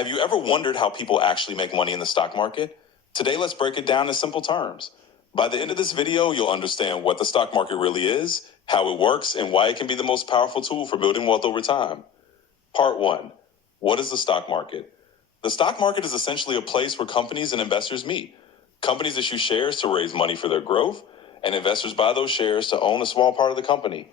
Have you ever wondered how people actually make money in the stock market? Today, let's break it down in simple terms. By the end of this video, you'll understand what the stock market really is, how it works, and why it can be the most powerful tool for building wealth over time. Part 1. What is the stock market? The stock market is essentially a place where companies and investors meet. Companies issue shares to raise money for their growth, and investors buy those shares to own a small part of the company.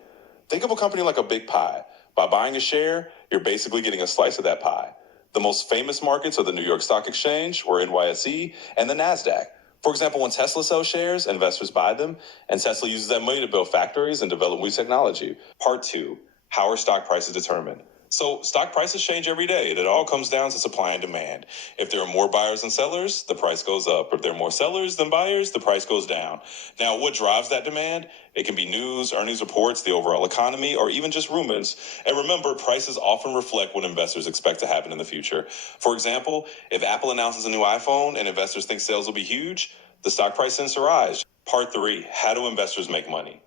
Think of a company like a big pie. By buying a share, you're basically getting a slice of that pie. The most famous markets are the New York Stock Exchange, or NYSE, and the NASDAQ. For example, when Tesla sells shares, investors buy them, and Tesla uses that money to build factories and develop new technology. Part 2. How are stock prices determined? So, stock prices change every day. It all comes down to supply and demand. If there are more buyers than sellers, the price goes up. If there are more sellers than buyers, the price goes down. Now, what drives that demand? It can be news, earnings reports, the overall economy, or even just rumors. And remember, prices often reflect what investors expect to happen in the future. For example, if Apple announces a new iPhone and investors think sales will be huge, the stock price tends to rise. Part 3. How do investors make money?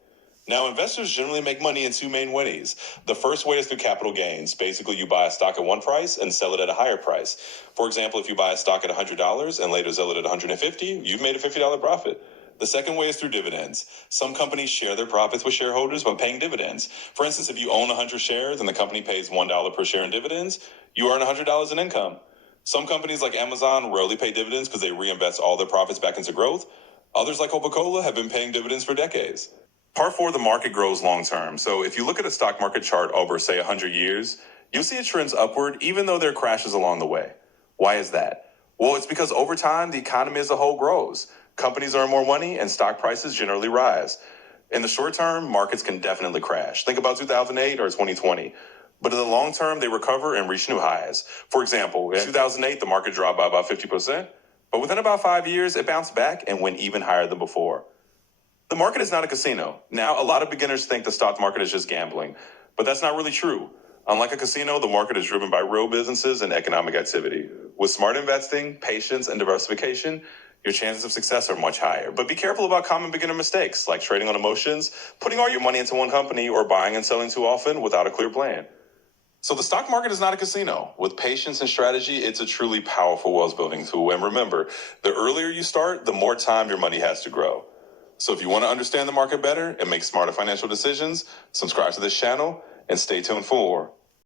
Now, investors generally make money in two main ways. The first way is through capital gains. Basically, you buy a stock at one price and sell it at a higher price. For example, if you buy a stock at $100 and later sell it at $150, you've made a $50 profit. The second way is through dividends. Some companies share their profits with shareholders by paying dividends. For instance, if you own 100 shares and the company pays $1 per share in dividends, you earn $100 in income. Some companies like Amazon rarely pay dividends because they reinvest all their profits back into growth. Others like Coca-Cola have been paying dividends for decades. Part 4, the market grows long term. So if you look at a stock market chart over, say, 100 years, you'll see it trends upward even though there are crashes along the way. Why is that? Well, it's because over time, the economy as a whole grows. Companies earn more money and stock prices generally rise. In the short term, markets can definitely crash. Think about 2008 or 2020. But in the long term, they recover and reach new highs. For example, in 2008, the market dropped by about 50%. But within about 5 years, it bounced back and went even higher than before. The market is not a casino. Now, a lot of beginners think the stock market is just gambling, but that's not really true. Unlike a casino, the market is driven by real businesses and economic activity. With smart investing, patience, and diversification, your chances of success are much higher. But be careful about common beginner mistakes, like trading on emotions, putting all your money into one company, or buying and selling too often without a clear plan. So the stock market is not a casino. With patience and strategy, it's a truly powerful wealth building tool. And remember, the earlier you start, the more time your money has to grow. So if you want to understand the market better and make smarter financial decisions, subscribe to this channel and stay tuned for more.